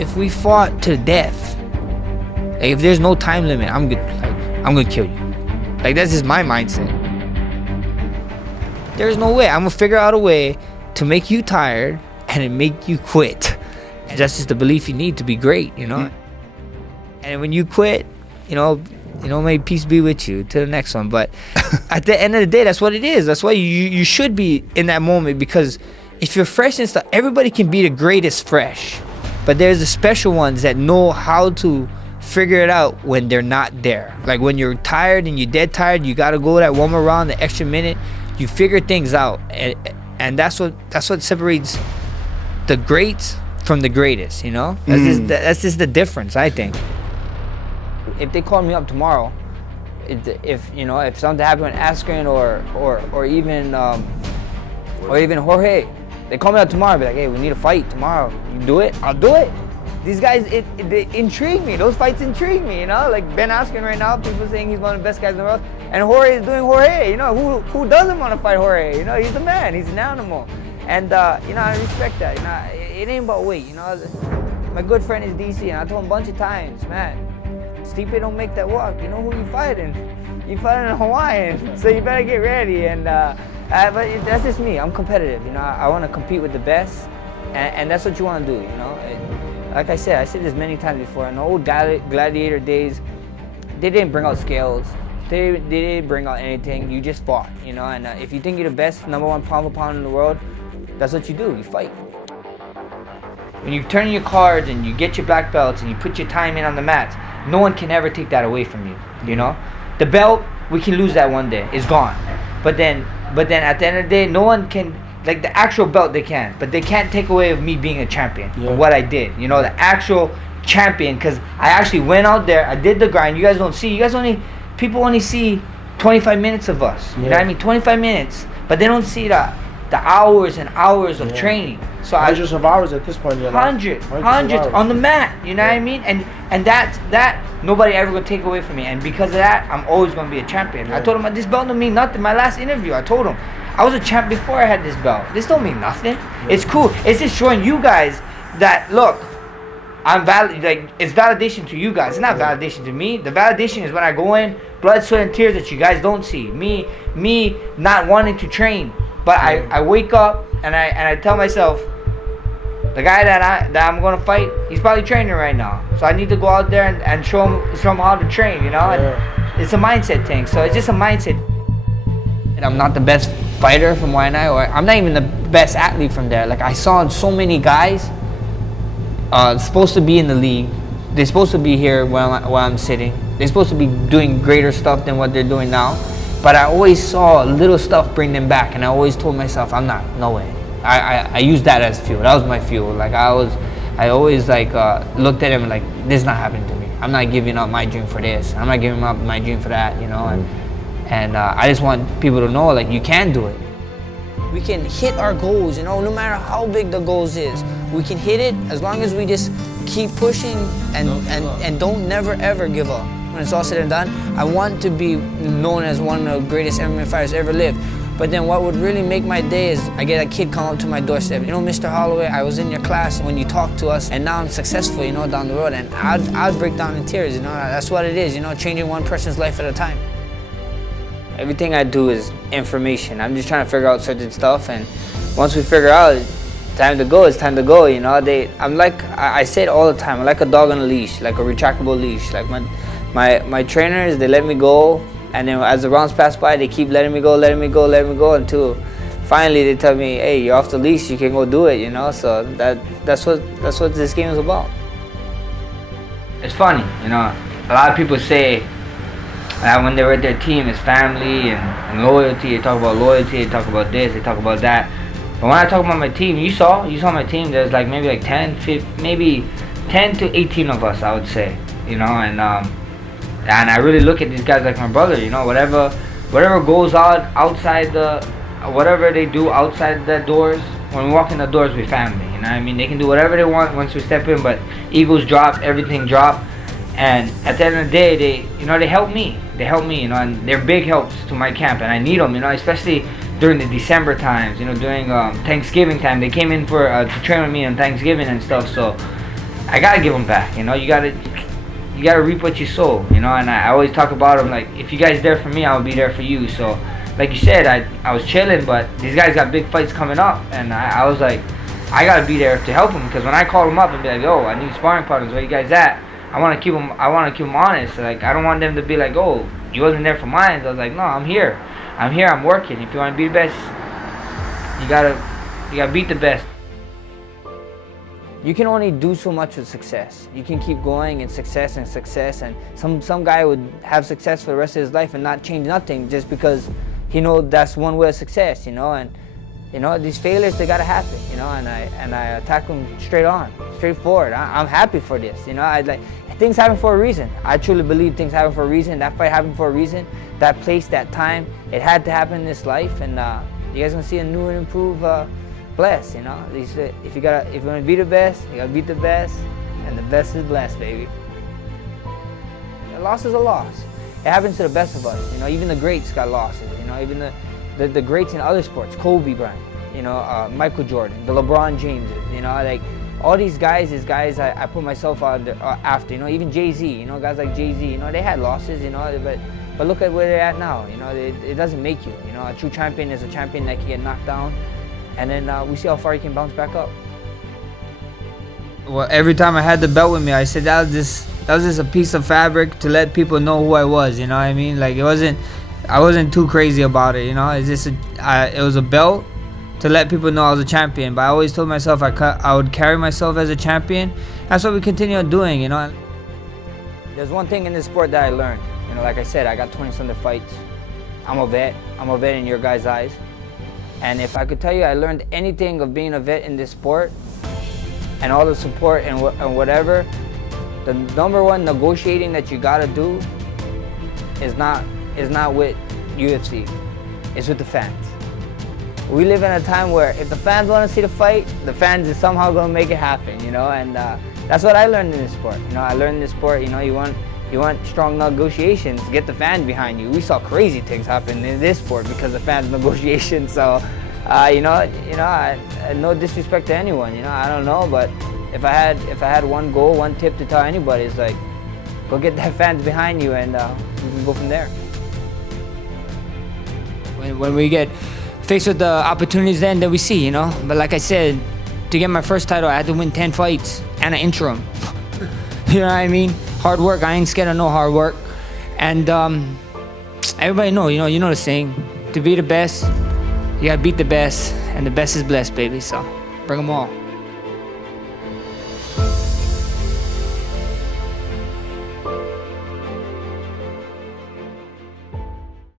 if we fought to death, like if there's no time limit, I'm gonna kill you. Like that's just my mindset. There's no way. I'm gonna figure out a way to make you tired and it make you quit. And that's just the belief you need to be great, you know. And when you quit, you know, may peace be with you to the next one. But at the end of the day, that's what it is. That's why you should be in that moment, because if you're fresh and stuff, everybody can be the greatest fresh. But there's the special ones that know how to figure it out when they're not there. Like when you're tired and you're dead tired, you gotta go that one more round, the extra minute. You figure things out, and that's what separates the greats from the greatest. You know, that's just the difference, I think. If they call me up tomorrow, if something happened with Askren or even Jorge, they call me up tomorrow, be like, hey, we need a fight tomorrow. You do it? I'll do it. These guys, they intrigue me. Those fights intrigue me, you know? Like Ben Askren right now, people saying he's one of the best guys in the world. And Jorge is doing Jorge, you know? Who doesn't want to fight Jorge? You know, he's the man. He's an animal. And, I respect that. You know, it ain't about weight, you know? My good friend is DC, and I told him a bunch of times, man, Stipe don't make that walk. You know who you fighting? You fighting a Hawaiian, so you better get ready. And but that's just me. I'm competitive. You know, I want to compete with the best, and that's what you want to do. You know, like I said this many times before. In the old gladiator days, they didn't bring out scales. They didn't bring out anything. You just fought. You know, and if you think you're the best, #1 pound for pound in the world, that's what you do. You fight. When you turn your cards and you get your black belts and you put your time in on the mats, no one can ever take that away from you, you know? The belt, we can lose that one day. It's gone. But then at the end of the day, no one can, like the actual belt they can, but they can't take away of me being a champion, of what I did, you know, the actual champion, because I actually went out there, I did the grind. You guys don't see, people only see 25 minutes of us, you know what I mean? 25 minutes, but they don't see the hours and hours of training. So hundreds of hours at this point in your life. Hundreds on the mat, you know what I mean? And that nobody ever gonna take away from me. And because of that, I'm always gonna be a champion. I told him this belt don't mean nothing. My last interview, I told him I was a champ before I had this belt. This don't mean nothing. It's cool. It's just showing you guys that look, I'm valid. Like it's validation to you guys. It's not validation to me. The validation is when I go in, blood, sweat, and tears that you guys don't see. Me not wanting to train, but I wake up and I tell myself, the guy that I'm gonna fight, he's probably training right now. So I need to go out there and show him how to train, you know? And it's a mindset thing. So it's just a mindset. And I'm not the best fighter from YNI, or I'm not even the best athlete from there. Like I saw so many guys supposed to be in the league. They're supposed to be here while I'm sitting. They're supposed to be doing greater stuff than what they're doing now. But I always saw little stuff bring them back, and I always told myself, no way. I used that as fuel. That was my fuel. Like I always like looked at him like, this is not happening to me. I'm not giving up my dream for this. I'm not giving up my dream for that, you know. And I just want people to know, like, you can do it. We can hit our goals, you know, no matter how big the goals is. We can hit it as long as we just keep pushing and don't never ever give up. When it's all said and done, I want to be known as one of the greatest MMA fighters ever lived. But then what would really make my day is I get a kid come up to my doorstep. You know, Mr. Holloway, I was in your class when you talked to us, and now I'm successful, you know, down the road. And I'd break down in tears, you know. That's what it is, you know, changing one person's life at a time. Everything I do is information. I'm just trying to figure out certain stuff, and once we figure out time to go, it's time to go, you know. I'm like, I say it all the time, I'm like a dog on a leash, like a retractable leash. Like my trainers, they let me go. And then as the rounds pass by, they keep letting me go until finally they tell me, hey, you're off the leash, you can go do it, you know? So that's what this game is about. It's funny, you know, a lot of people say that when they're with their team, it's family and loyalty. They talk about loyalty, they talk about this, they talk about that. But when I talk about my team, you saw my team, there's like maybe like 10 to 18 of us, I would say, you know, and I really look at these guys like my brother, you know, whatever goes on outside whatever they do outside the doors, when we walk in the doors, we're family, you know what I mean? They can do whatever they want once we step in, but egos drop, everything drop, and at the end of the day, they help me, you know, and they're big helps to my camp, and I need them, you know, especially during the December times, you know, during Thanksgiving time. They came in to train with me on Thanksgiving and stuff, so I gotta give them back. You know, you gotta reap what you sow. You know, and I always talk about them like, if you guys there for me, I'll be there for you. So, like you said, I was chilling, but these guys got big fights coming up, and I was like, I gotta be there to help them, because when I call them up and be like, yo, I need sparring partners, where you guys at? I want to keep them honest. Like, I don't want them to be like, oh, you wasn't there for mine. I was like, no, I'm here, I'm working. If you want to be the best, you gotta beat the best. You can only do so much with success. You can keep going and success, and some guy would have success for the rest of his life and not change nothing just because he knows that's one way of success, you know. And you know, these failures, they gotta happen, you know. And I attack them straight forward. I'm happy for this, you know. Things happen for a reason. I truly believe things happen for a reason. That fight happened for a reason. That place, that time, it had to happen in this life. And you guys gonna see a new and improved Bless, you know. At least if you wanna be the best, you gotta beat the best, and the best is blessed, baby. A loss is a loss. It happens to the best of us, you know. Even the greats got losses, you know. Even the greats in other sports, Kobe Bryant, you know, Michael Jordan, the LeBron Jameses, you know, like all these guys I put myself out there, after, you know. Even Jay-Z, you know, guys like Jay-Z, you know, they had losses, you know, but look at where they're at now, you know. It doesn't make you, you know. A true champion is a champion that can get knocked down, and then we see how far he can bounce back up. Well, every time I had the belt with me, I said that was just a piece of fabric to let people know who I was, you know what I mean? Like, I wasn't too crazy about it, you know. It's just it was a belt to let people know I was a champion. But I always told myself I would carry myself as a champion. That's what we continue on doing, you know. There's one thing in this sport that I learned, you know. Like I said, I got 20-something fights. I'm a vet in your guys' eyes. And if I could tell you I learned anything of being a vet in this sport and all the support and whatever, the number one negotiating that you gotta do is not with UFC, it's with the fans. We live in a time where if the fans want to see the fight, the fans is somehow gonna make it happen, you know. And that's what I learned in this sport. You know, I learned in this sport, you know, you want strong negotiations, get the fans behind you. We saw crazy things happen in this sport because of fans' negotiations. So, you know, no disrespect to anyone, you know. I don't know, but if I had one goal, one tip to tell anybody, is like, go get that fans behind you, and we can go from there. When we get faced with the opportunities, then we see, you know. But like I said, to get my first title, I had to win 10 fights and an interim. You know what I mean? Hard work. I ain't scared of no hard work. And everybody know, you know the saying, to be the best, you gotta beat the best, and the best is blessed, baby. So bring them all.